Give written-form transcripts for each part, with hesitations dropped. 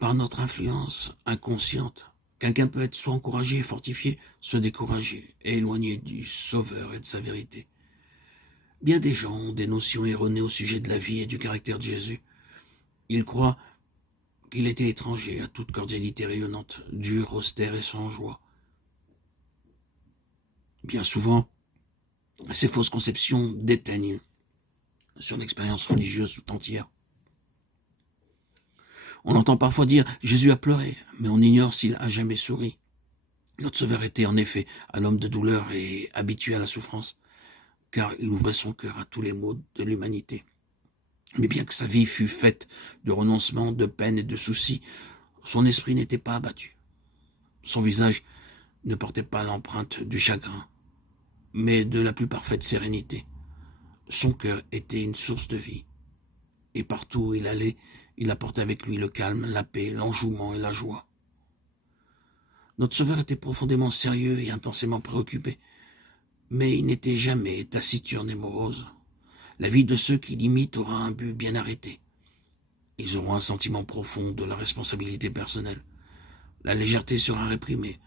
Par notre influence inconsciente, quelqu'un peut être soit encouragé et fortifié, soit découragé et éloigné du Sauveur et de sa vérité. Bien des gens ont des notions erronées au sujet de la vie et du caractère de Jésus. Ils croient qu'il était étranger à toute cordialité rayonnante, dur, austère et sans joie. Bien souvent, ces fausses conceptions déteignent sur l'expérience religieuse tout entière. On entend parfois dire « Jésus a pleuré », mais on ignore s'il a jamais souri. Notre Sauveur était en effet un homme de douleur et habitué à la souffrance, car il ouvrait son cœur à tous les maux de l'humanité. Mais bien que sa vie fût faite de renoncements, de peines et de soucis, son esprit n'était pas abattu. Son visage ne portait pas l'empreinte du chagrin, mais de la plus parfaite sérénité. Son cœur était une source de vie, et partout où il allait, il apportait avec lui le calme, la paix, l'enjouement et la joie. Notre Sauveur était profondément sérieux et intensément préoccupé, mais il n'était jamais taciturne et morose. La vie de ceux qui l'imitent aura un but bien arrêté. Ils auront un sentiment profond de la responsabilité personnelle. La légèreté sera réprimée,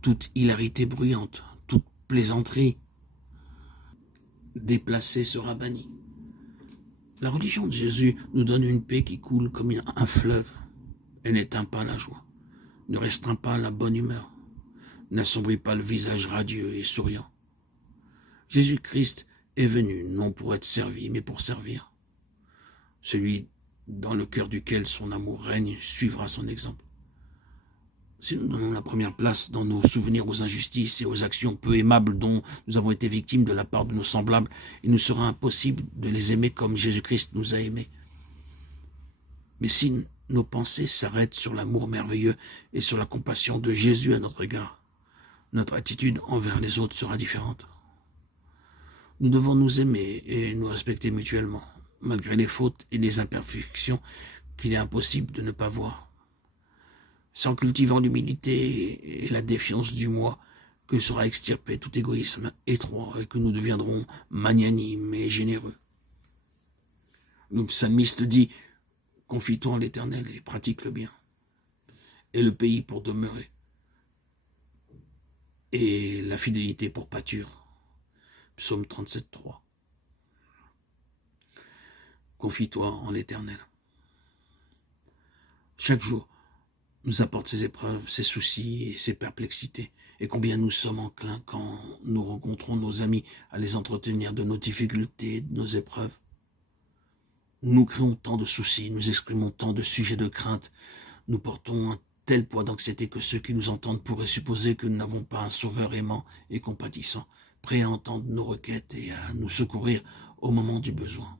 toute hilarité bruyante, toute plaisanterie déplacée sera bannie. La religion de Jésus nous donne une paix qui coule comme un fleuve. Elle n'éteint pas la joie, ne restreint pas la bonne humeur, n'assombrit pas le visage radieux et souriant. Jésus-Christ est venu non pour être servi, mais pour servir. Celui dans le cœur duquel son amour règne suivra son exemple. Si nous donnons la première place dans nos souvenirs aux injustices et aux actions peu aimables dont nous avons été victimes de la part de nos semblables, il nous sera impossible de les aimer comme Jésus-Christ nous a aimés. Mais si nos pensées s'arrêtent sur l'amour merveilleux et sur la compassion de Jésus à notre égard, notre attitude envers les autres sera différente. Nous devons nous aimer et nous respecter mutuellement, malgré les fautes et les imperfections qu'il est impossible de ne pas voir. C'est en cultivant l'humilité et la défiance du moi que sera extirpé tout égoïsme étroit et que nous deviendrons magnanimes et généreux. Le psalmiste dit « Confie-toi en l'Éternel et pratique le bien, et le pays pour demeurer, et la fidélité pour pâture. » Psaume 37, 3. Confie-toi en l'Éternel. Chaque jour nous apporte ses épreuves, ses soucis et ses perplexités. Et combien nous sommes enclins quand nous rencontrons nos amis à les entretenir de nos difficultés, de nos épreuves. Nous créons tant de soucis, nous exprimons tant de sujets de crainte, nous portons un tel poids d'anxiété que ceux qui nous entendent pourraient supposer que nous n'avons pas un sauveur aimant et compatissant, prêt à entendre nos requêtes et à nous secourir au moment du besoin.